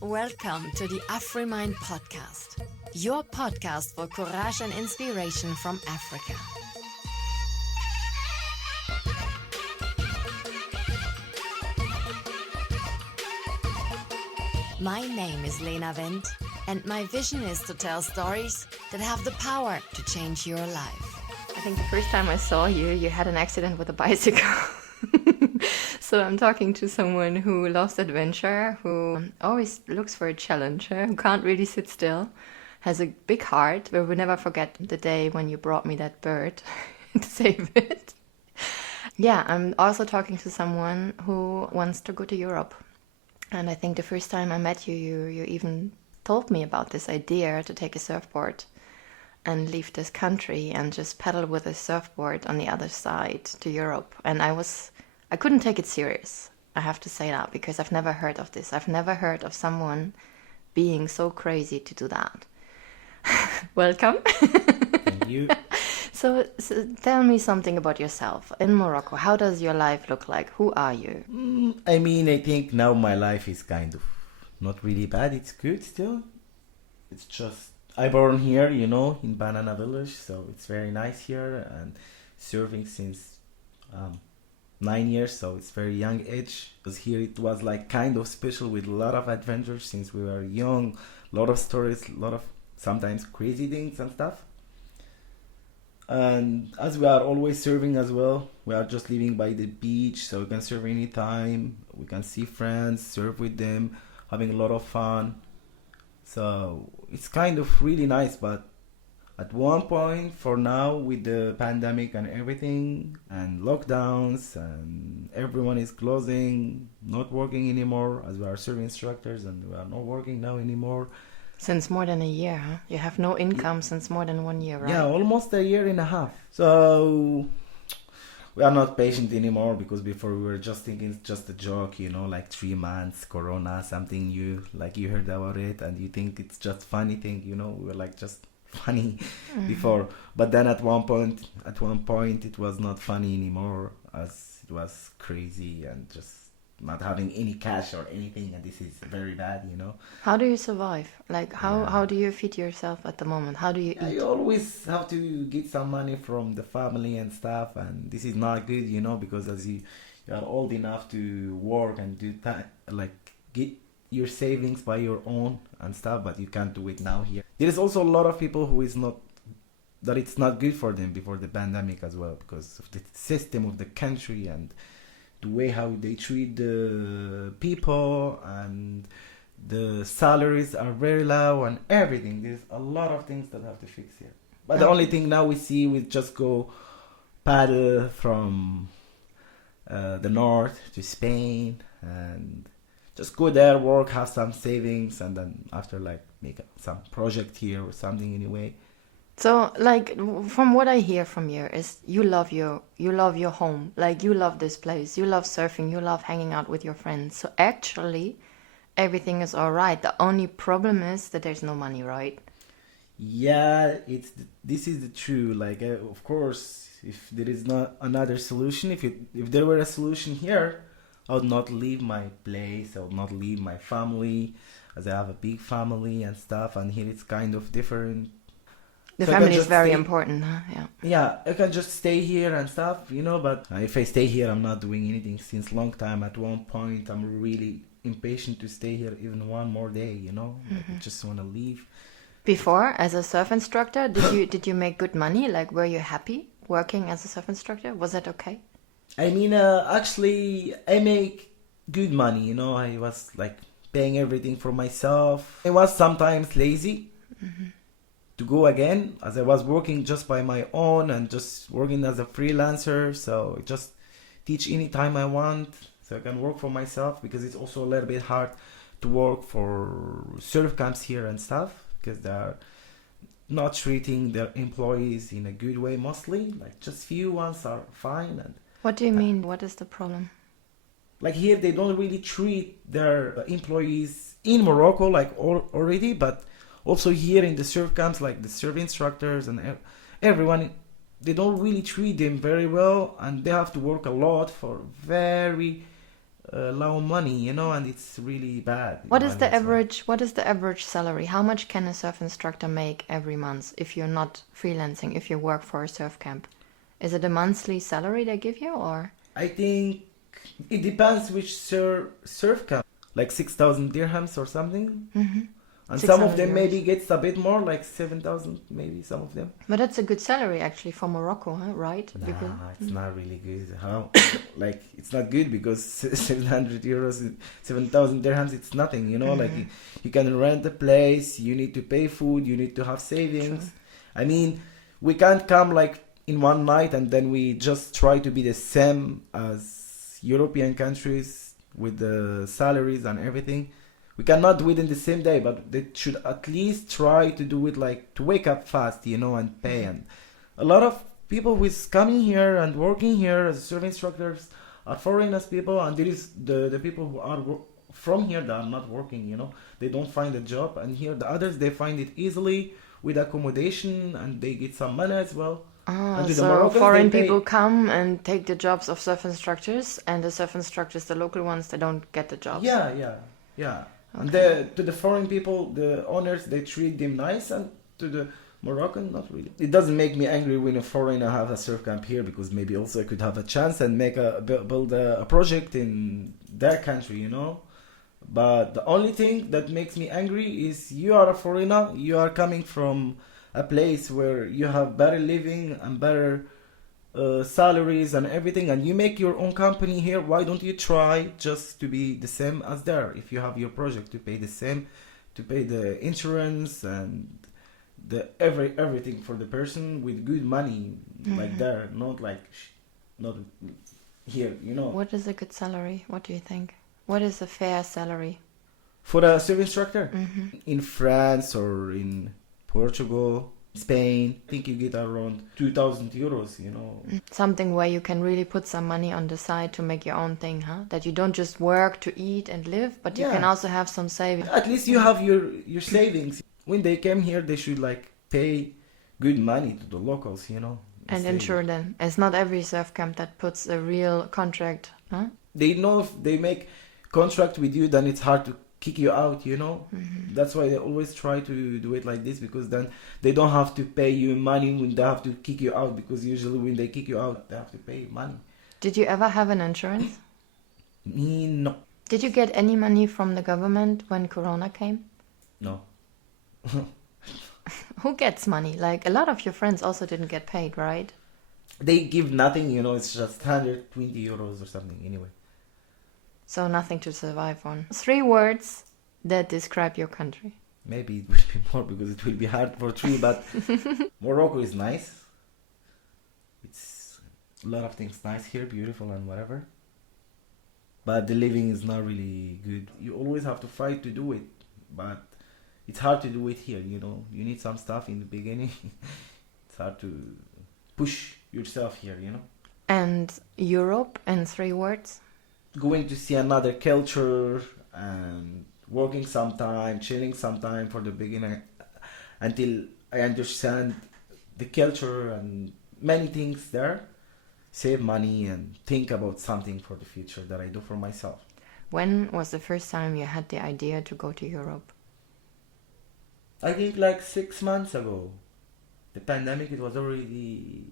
Welcome to the Afrimind podcast, your podcast for courage and inspiration from Africa. My name is Lena Wendt, and my vision is to tell stories that have the power to change your life. I think the first time I saw you, you had an accident with a bicycle. So I'm talking to someone who loves adventure, who always looks for a challenge, who can't really sit still, has a big heart, but will never forget the day when you brought me that bird to save it. Yeah, I'm also talking to someone who wants to go to Europe. And I think the first time I met you, you even told me about this idea to take a surfboard and leave this country and just paddle with a surfboard on the other side to Europe. And I couldn't take it serious. I have to say that because I've never heard of this. I've never heard of someone being so crazy to do that. Welcome. Thank you. So tell me something about yourself. In Morocco, how does your life look like? Who are you? I think now my life is kind of not really bad. It's good still. It's just, I born here, in Banana Village, so it's very nice here, and surfing since 9 years, so it's very young age. Because here it was like kind of special with a lot of adventures since we were young, a lot of stories, a lot of sometimes crazy things and stuff. And as we are always surfing as well, we are just living by the beach, so we can surf anytime. We can see friends, surf with them, having a lot of fun. So it's kind of really nice, but at one point, for now, with the pandemic and everything, and lockdowns, and everyone is closing, not working anymore, as we are surfing instructors, and we are not working now anymore. Since more than a year, huh? You have no income since more than 1 year, right? Yeah, almost a year and a half. So we are not patient anymore, because before we were just thinking it's just a joke, like 3 months, Corona, something new, like you heard about it, and you think it's just funny thing, we were like just funny before. But then at one point it was not funny anymore, as it was crazy and just not having any cash or anything, and this is very bad. How do you survive? Like how do you feed yourself at the moment? How do you eat? You always have to get some money from the family and stuff, and this is not good, because as you are old enough to work and do get your savings by your own and stuff, but you can't do it now here. There is also a lot of people who is not, that it's not good for them before the pandemic as well, because of the system of the country and the way how they treat the people, and the salaries are very low and everything. There's a lot of things that have to fix here. But the only thing now we see, we just go paddle from the north to Spain, and just go there, work, have some savings, and then after make some project here or something anyway. So from what I hear from you is you love your home, you love this place, you love surfing, you love hanging out with your friends. So actually everything is all right. The only problem is that there's no money, right? Yeah, this is the true. Of course, if there is not another solution, if there were a solution here, I would not leave my place, I would not leave my family, as I have a big family and stuff, and here it's kind of different. The family is very important, huh? Yeah. Yeah, I can just stay here and stuff, but if I stay here, I'm not doing anything since long time. At one point, I'm really impatient to stay here even one more day, I just want to leave. Before, as a surf instructor, did you make good money? Were you happy working as a surf instructor? Was that okay? Actually, I make good money, I was paying everything for myself. I was sometimes lazy to go again, as I was working just by my own and just working as a freelancer. So I just teach anytime I want, so I can work for myself, because it's also a little bit hard to work for surf camps here and stuff, because they are not treating their employees in a good way mostly. Just few ones are fine. And what do you mean? What is the problem? Here they don't really treat their employees in Morocco already, but also here in the surf camps, the surf instructors and everyone, they don't really treat them very well, and they have to work a lot for very low money, you know, and it's really bad. What is money the as well. average? What is the average salary? How much can a surf instructor make every month if you're not freelancing? If you work for a surf camp, is it a monthly salary they give you, or? I think it depends which surf camp, like 6,000 dirhams or something. Mm-hmm. And some of 600 them euros. maybe gets a bit more, like 7,000, maybe some of them. But that's a good salary actually for Morocco, huh? Right? Nah, Because- it's not really good. How? Like, it's not good because 700 euros, 7,000 dirhams, it's nothing, you know? Like, you can rent a place, you need to pay food, you need to have savings. True. I mean, we can't come like in one night and then we just try to be the same as European countries with the salaries and everything. We cannot do it in the same day, but they should at least try to do it, like to wake up fast, you know, and pay. And a lot of people who is coming here and working here as surf instructors are foreigners people, and there is the people who are from here that are not working, you know, they don't find a job, and here the others, they find it easily with accommodation and they get some money as well. Ah, And to the so Moroccans, foreign they pay- people come and take the jobs of surf instructors, and the surf instructors, the local ones, they don't get the jobs. Yeah. And Okay. to the foreign people, the owners, they treat them nice, and to the Moroccan, not really. It doesn't make me angry when a foreigner have a surf camp here, because maybe also I could have a chance and make build a project in their country, you know. But the only thing that makes me angry is you are a foreigner, you are coming from a place where you have better living and better salaries and everything, and you make your own company here. Why don't you try just to be the same as there? If you have your project, to pay the same, to pay the insurance and the everything for the person with good money, like there, not like not here, you know. What is a good salary? What do you think? What is a fair salary? For a surf instructor Mm-hmm. in France or in Portugal, Spain, I think you get around 2,000 euros, you know. Something where you can really put some money on the side to make your own thing, huh? That you don't just work to eat and live, but you Yeah. can also have some savings. At least you have your savings. When they came here, they should like pay good money to the locals, you know. And Stay. insure them. It's not every surf camp that puts a real contract, huh? They know if they make contract with you, then it's hard to kick you out, you know. That's why they always try to do it like this, because then they don't have to pay you money when they have to kick you out, because usually when they kick you out, they have to pay money. Did you ever have an insurance? Me, no. Did you get any money from the government when Corona came? No. Who gets money? Like, a lot of your friends also didn't get paid, right? They give nothing, you know, it's just 120 euros or something anyway. So nothing to survive on. 3 words that describe your country. Maybe it will be more because it will be hard for 3, but Morocco is nice. It's a lot of things nice here, beautiful and whatever. But the living is not really good. You always have to fight to do it, but it's hard to do it here, you know. You need some stuff in the beginning. It's hard to push yourself here, you know. And Europe in 3 words? Going to see another culture and working sometime, chilling sometime for the beginning until I understand the culture and many things there. Save money and think about something for the future that I do for myself. When was the first time you had the idea to go to Europe? I think like 6 months ago. The pandemic, it was already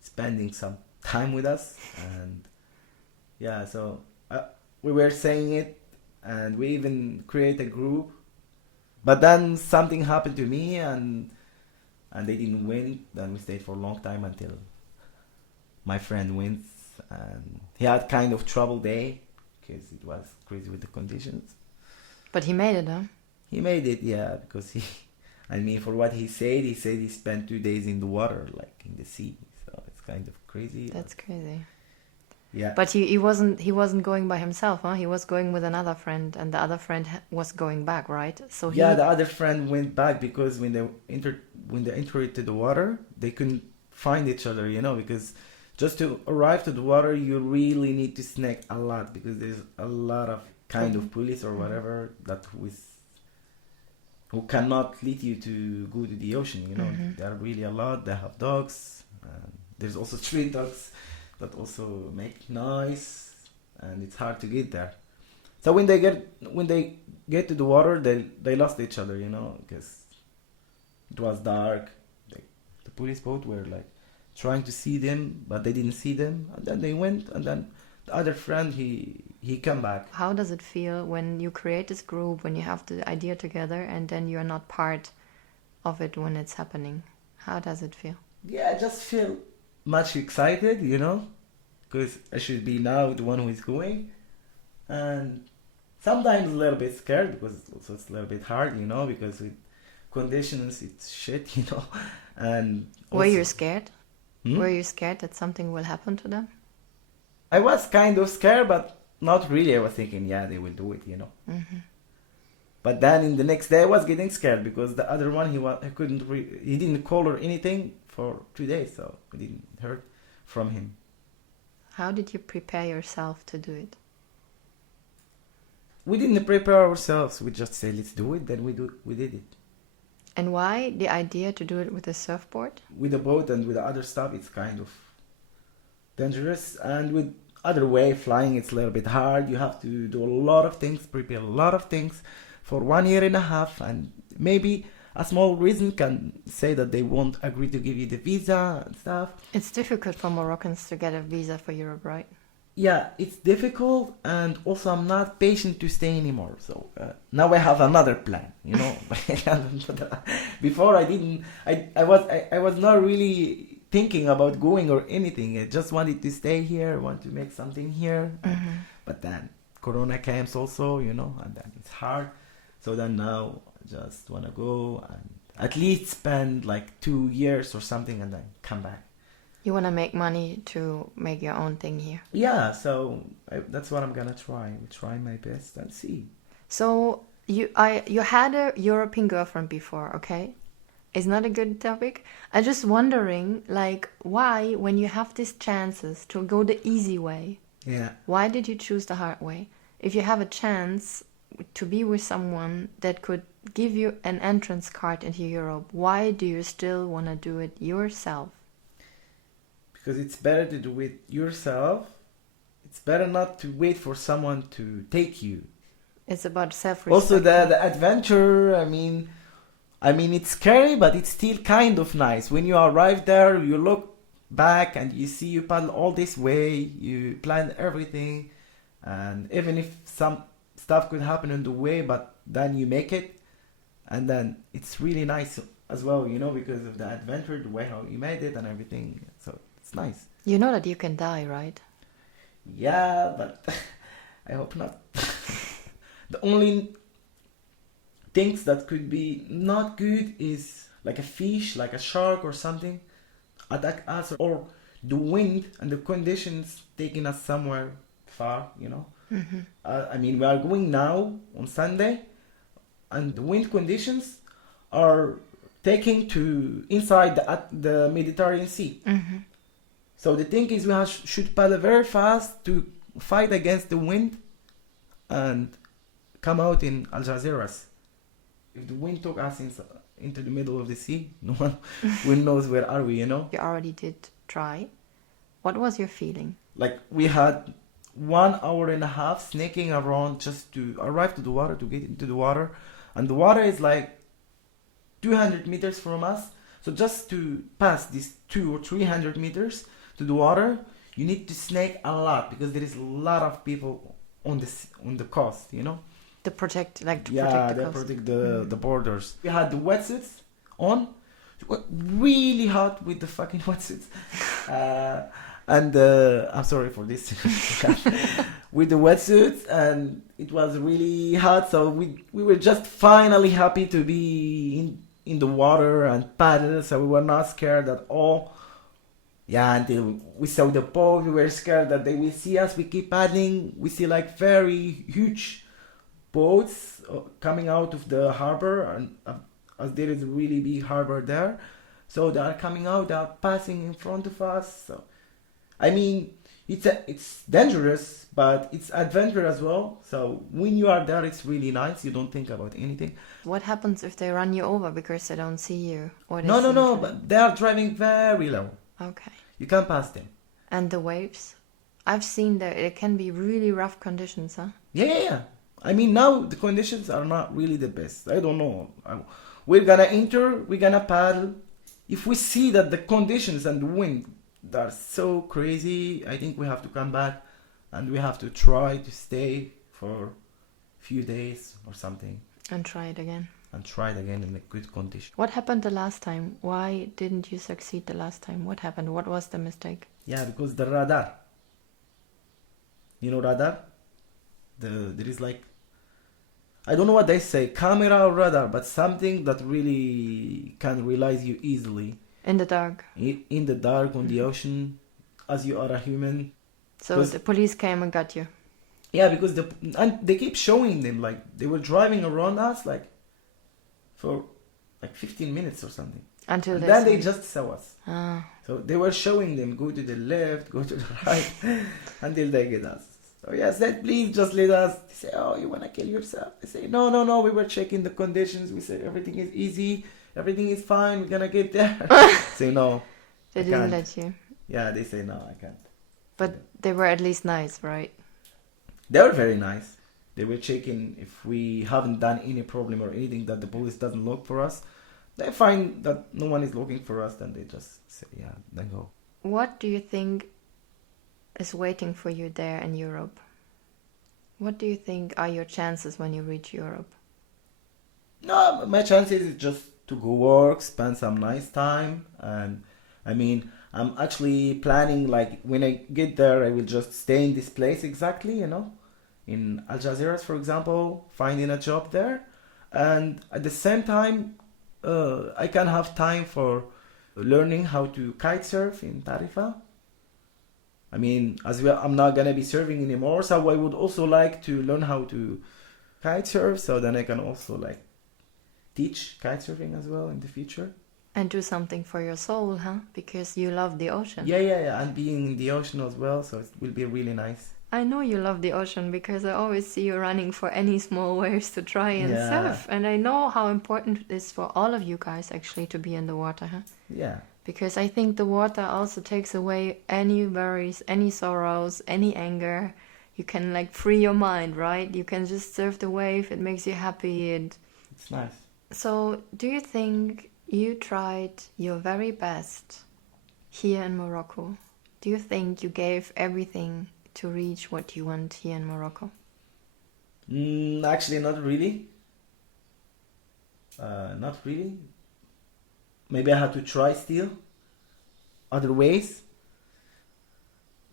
spending some time with us, and yeah, so we were saying it, and we even create a group. But then something happened to me, and they didn't win. Then we stayed for a long time until my friend wins, and he had kind of trouble day because it was crazy with the conditions. But he made it, huh? He made it, yeah, because I mean, for what he said he spent 2 days in the water, like in the sea. So it's kind of crazy. That's crazy. Yeah. But he wasn't going by himself, huh? He was going with another friend, and the other friend was going back, right? So he... Yeah, the other friend went back because when they entered to the water, they couldn't find each other, you know, because just to arrive to the water, you really need to snack a lot, because there's a lot of kind of police or whatever that who cannot lead you to go to the ocean, you know. There are really a lot. They have dogs. There's also street dogs that also make noise. and it's hard to get there. So when they get to the water, they lost each other, you know, because it was dark. The police boat were like trying to see them, but they didn't see them, and then they went, and then the other friend he came back. How does it feel when you create this group, when you have the idea together, and then you're not part of it when it's happening? How does it feel? Yeah, I just feel much excited, you know, because I should be now the one who is going, and sometimes a little bit scared because also it's a little bit hard, you know, because with conditions it's shit, you know, and also, Were you scared? Hmm? Were you scared that something will happen to them? I was kind of scared, but not really. I was thinking, yeah, they will do it, you know. Mm-hmm. But then in the next day, I was getting scared because the other one, he didn't call or anything for 2 days, so we didn't hear from him. How did you prepare yourself to do it? We didn't prepare ourselves. We just said, let's do it. Then we did it. And why the idea to do it with a surfboard? With the boat and with the other stuff, it's kind of dangerous. And with other way, flying, it's a little bit hard. You have to do a lot of things, prepare a lot of things for 1 year and a half. And maybe a small reason can say that they won't agree to give you the visa and stuff. It's difficult for Moroccans to get a visa for Europe, right? Yeah, it's difficult, and also I'm not patient to stay anymore. So now I have another plan, you know. Before I was not really thinking about going or anything. I just wanted to stay here, want to make something here. Mm-hmm. But then Corona comes also, you know, and then it's hard. So then now I just want to go and at least spend like 2 years or something and then come back. You want to make money to make your own thing here. Yeah, so that's what I'm gonna try. Try my best and see. So you had a European girlfriend before, okay? It's not a good topic. I'm just wondering, like, why, when you have these chances to go the easy way, Yeah. why did you choose the hard way? If you have a chance to be with someone that could give you an entrance card into Europe, why do you still want to do it yourself? Because it's better to do it yourself. It's better not to wait for someone to take you. It's about self-respect. Also, the adventure, I mean, it's scary, but it's still kind of nice. When you arrive there, you look back and you see you paddle all this way, you plan everything, and even if some stuff could happen on the way, but then you make it, and then it's really nice as well, you know, because of the adventure, the way how you made it and everything. So it's nice. You know that you can die, right? Yeah, but I hope not. The only things that could be not good is like a fish, like a shark or something attack us, or the wind and the conditions taking us somewhere far, you know. Mm-hmm. I mean, we are going now on Sunday, and the wind conditions are taking to inside the Mediterranean Sea. Mm-hmm. So the thing is, we should paddle very fast to fight against the wind and come out in Algeciras. If the wind took us into the middle of the sea, no one knows where are we, you know? You already did try. What was your feeling? Like, we had 1 hour and a half sneaking around just to arrive to the water, to get into the water. And the water is like 200 meters from us. So just to pass these 200 or 300 meters to the water, you need to snake a lot, because there is a lot of people on the coast, you know? To protect the coast. Protect the borders. We had the wetsuits on. It was really hot with the fucking wetsuits. And I'm sorry for this. With the wetsuits, and it was really hot, so we were just finally happy to be in the water and paddle, so we were not scared at all. Yeah, until we saw the boat, we were scared that they will see us. We keep paddling. We see like very huge boats coming out of the harbor, and as there is a really big harbor there, so they are coming out, they are passing in front of us. So, I mean, it's dangerous, but it's adventure as well. So when you are there, it's really nice. You don't think about anything. What happens if they run you over because they don't see you? Or they No, but they are driving very low. Okay. You can't pass them. And the waves? I've seen that it can be really rough conditions, huh? Yeah. I mean, now the conditions are not really the best. I don't know. We're gonna enter, we're gonna paddle. If we see that the conditions and the wind are so crazy, I think we have to come back and we have to try to stay for a few days or something. And try it again. And try it again in a good condition. What happened the last time? Why didn't you succeed the last time? What happened? What was the mistake? Yeah, because the radar. You know radar? There is like, I don't know what they say, camera or radar, but something that really can realize you easily. In the dark. In the dark, on the ocean, as you are a human. So the police came and got you. Yeah, because and they keep showing them, like they were driving around us like for like 15 minutes or something. Until then they just saw us. Ah. So they were showing them, go to the left, go to the right, until they get us. So yeah, said, please just let us. They say, oh, you want to kill yourself? They say, no, we were checking the conditions. We said, everything is easy, everything is fine, we're going to get there. Say, no. They didn't let you. Yeah, they say, no, I can't. But they were at least nice, right? They were very nice. They were checking if we haven't done any problem or anything that the police doesn't look for us. They find that no one is looking for us, then they just say, yeah, then go. What do you think is waiting for you there in Europe? What do you think are your chances when you reach Europe? No, my chances is just to go work, spend some nice time. And I mean, I'm actually planning, like, when I get there, I will just stay in this place exactly, you know, in Algeciras, for example, finding a job there. And at the same time, I can have time for learning how to kite surf in Tarifa. I mean, I'm not gonna be surfing anymore, so I would also like to learn how to kite surf, so then I can also like teach kite surfing as well in the future. And do something for your soul, huh? Because you love the ocean. Yeah, and being in the ocean as well, so it will be really nice. I know you love the ocean because I always see you running for any small waves to try and surf. And I know how important it is for all of you guys actually to be in the water, huh? Yeah. Because I think the water also takes away any worries, any sorrows, any anger. You can like free your mind, right? You can just surf the wave, it makes you happy. It's nice. So do you think you tried your very best here in Morocco? Do you think you gave everything to reach what you want here in Morocco? Actually, not really. Not really. Maybe I have to try still other ways,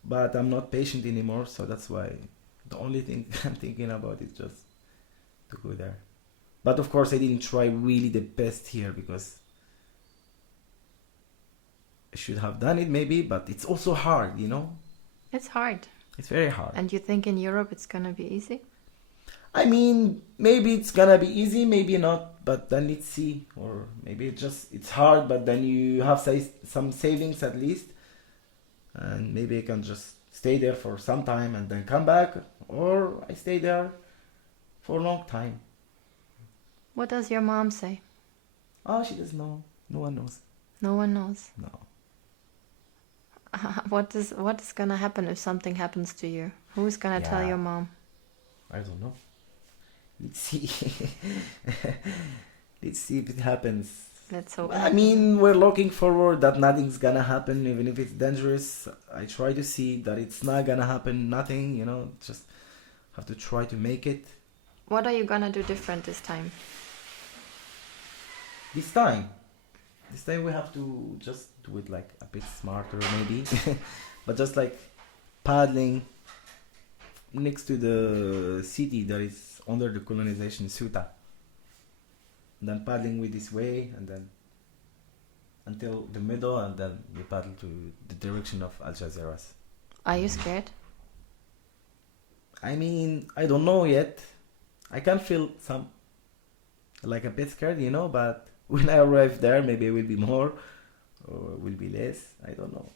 but I'm not patient anymore, so that's why the only thing I'm thinking about is just to go there. But of course I didn't try really the best here because I should have done it maybe, but it's also hard, you know? It's hard. It's very hard. And you think in Europe it's gonna be easy? I mean, maybe it's gonna be easy, maybe not, but then let's see. Or maybe it's hard, but then you have some savings at least. And maybe I can just stay there for some time and then come back. Or I stay there for a long time. What does your mom say? Oh, she doesn't know. No one knows. No one knows. No. What is gonna happen if something happens to you? Who's gonna tell your mom? I don't know. Let's see. Let's see if it happens. Let's hope. I mean, we're looking forward that nothing's gonna happen, even if it's dangerous. I try to see that it's not gonna happen, nothing, you know, just have to try to make it. What are you gonna do different this time? This time we have to just do it like a bit smarter maybe. But just like paddling next to the city that is under the colonization, Ceuta. And then paddling with this way and then until the middle and then we paddle to the direction of Algeciras. Are you scared? I mean, I don't know yet. I can feel like a bit scared, you know, but when I arrive there, maybe it will be more or will be less. I don't know.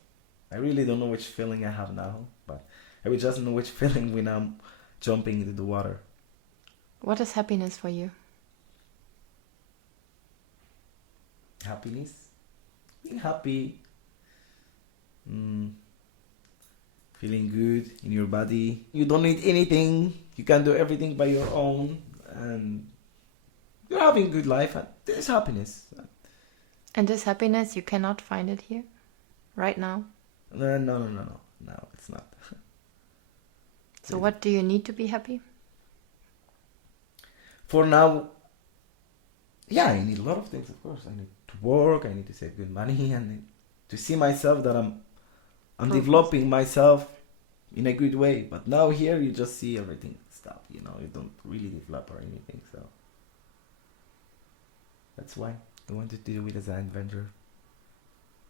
I really don't know which feeling I have now, but I will just know which feeling when I'm jumping into the water. What is happiness for you? Happiness? Being happy. Feeling feeling good in your body. You don't need anything. You can do everything by your own, and you're having a good life. And there's happiness. And this happiness, you cannot find it here, right now? No, it's not. So what do you need to be happy? For now, yeah, I need a lot of things, of course. I need to work, I need to save good money, and I need to see myself that I'm developing myself in a good way. But now here you just see everything stop, you don't really develop or anything, so that's why I wanted to do it as an adventure.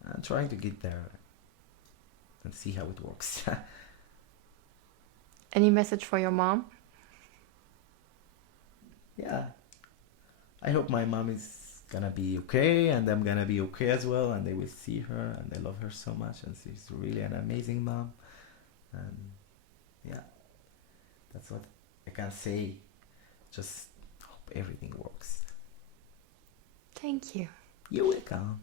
I'm trying to get there and see how it works. Any message for your mom? Yeah, I hope my mom is gonna be okay, and I'm gonna be okay as well, and they will see her, and I love her so much, and she's really an amazing mom. And yeah, that's what I can say. Just hope everything works. Thank you. You're welcome.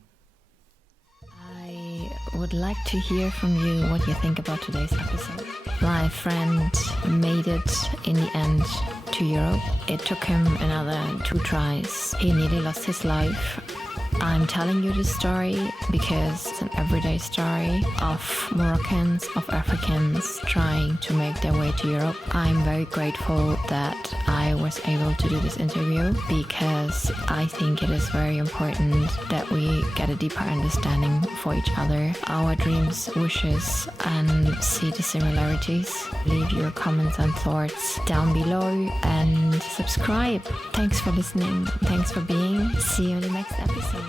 I would like to hear from you what you think about today's episode. My friend made it in the end to Europe. It took him another 2 tries. He nearly lost his life. I'm telling you this story because it's an everyday story of Moroccans, of Africans trying to make their way to Europe. I'm very grateful that I was able to do this interview because I think it is very important that we get a deeper understanding for each other, our dreams, wishes, and see the similarities. Leave your comments and thoughts down below and subscribe. Thanks for listening. Thanks for being. See you in the next episode.